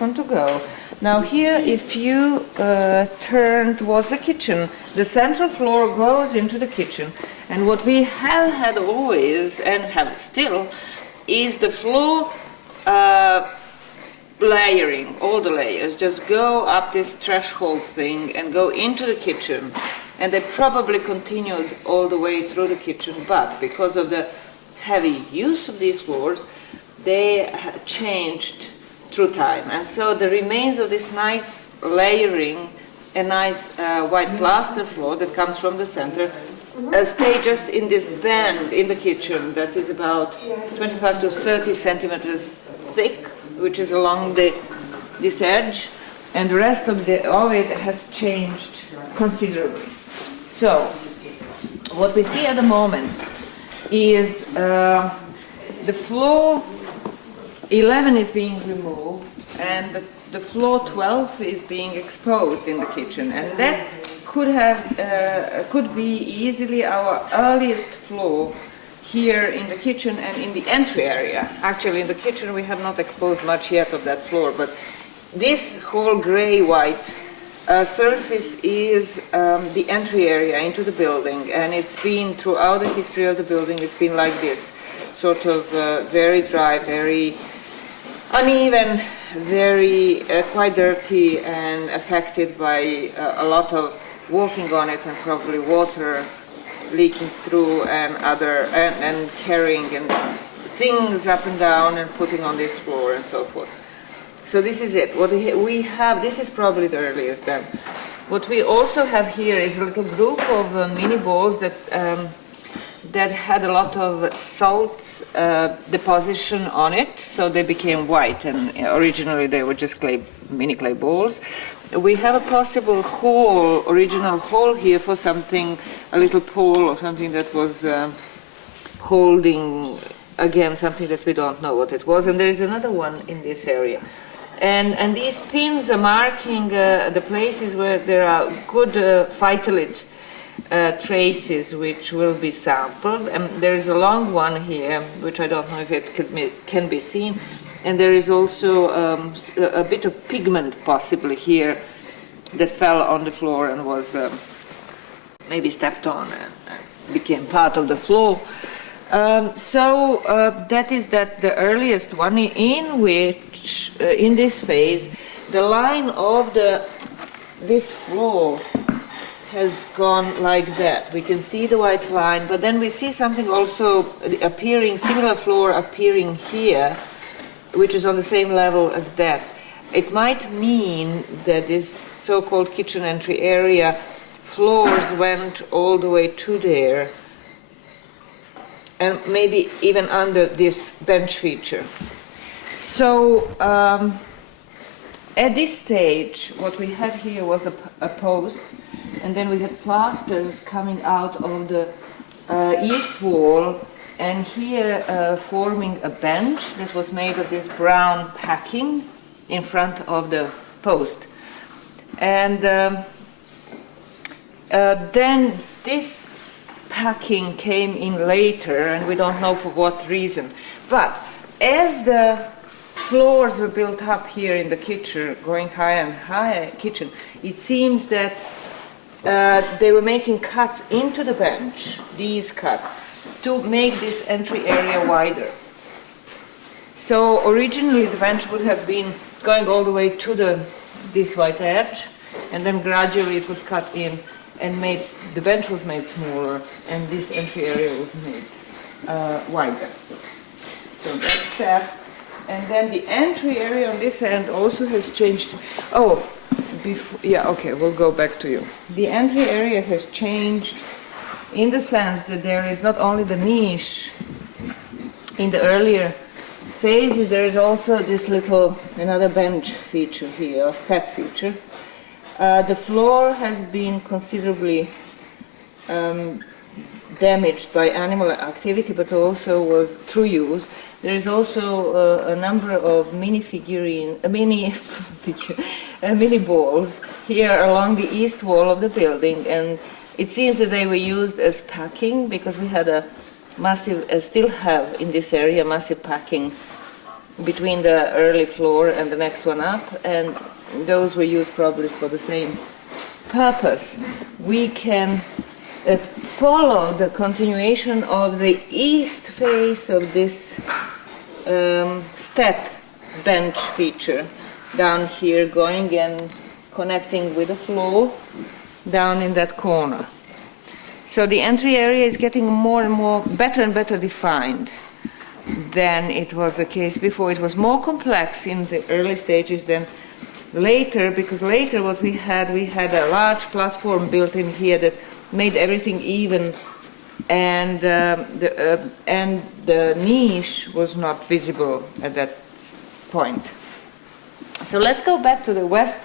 one to go. Now here, if you turn towards the kitchen, the central floor goes into the kitchen. And what we have had always, and have still, is the floor layering, all the layers, just go up this threshold thing and go into the kitchen. And they probably continued all the way through the kitchen, but because of the heavy use of these floors, they changed through time. And so the remains of this nice layering, a nice white plaster floor that comes from the center, stay just in this band in the kitchen that is about 25 to 30 centimeters thick, which is along this edge, and the rest of it has changed considerably. So what we see at the moment is the floor 11 is being removed, and the floor 12 is being exposed in the kitchen, and that could be easily our earliest floor here in the kitchen and in the entry area. Actually, in the kitchen we have not exposed much yet of that floor, but this whole gray-white surface is the entry area into the building, and it's been throughout the history of the building, it's been like this, sort of very dry, very uneven, very quite dirty, and affected by a lot of walking on it, and probably water leaking through, and and carrying and things up and down and putting on this floor and so forth. So this is it. What we have, this is probably the earliest then. What we also have here is a little group of mini balls that had a lot of salt deposition on it, so they became white, and originally they were just mini clay balls. We have a possible original hole here for something, a little pole or something that was holding, again, something that we don't know what it was, and there is another one in this area. And these pins are marking the places where there are good phytolith traces which will be sampled, and there is a long one here which I don't know if it can be seen, and there is also a bit of pigment possibly here that fell on the floor and was maybe stepped on and became part of the floor. So that is the earliest one, in which in this phase the line of this floor has gone like that. We can see the white line, but then we see something also appearing, similar floor appearing here, which is on the same level as that. It might mean that this so-called kitchen entry area floors went all the way to there, and maybe even under this bench feature. So at this stage, what we had here was a post, and then we had plasters coming out of the east wall, and here forming a bench that was made of this brown packing in front of the post. And then this packing came in later, and we don't know for what reason. But as the floors were built up here in the kitchen, going higher and higher kitchen, it seems that they were making cuts into the bench, these cuts, to make this entry area wider. So originally the bench would have been going all the way to this white edge, and then gradually it was cut in, and the bench was made smaller, and this entry area was made wider. So that's that. And then the entry area on this end also has changed. We'll go back to you. The entry area has changed in the sense that there is not only the niche in the earlier phases, there is also this another bench feature here, or step feature. The floor has been considerably damaged by animal activity, but also was through use. There is also a number of mini balls here along the east wall of the building, and it seems that they were used as packing, because we had a massive, still have in this area, massive packing between the early floor and the next one up, and those were used probably for the same purpose. We can follow the continuation of the east face of this step bench feature down here, going and connecting with the floor down in that corner. So the entry area is getting more and more better and better defined than it was the case before. It was more complex in the early stages than later, because later what we had a large platform built in here that made everything even, and the niche was not visible at that point. So let's go back to the west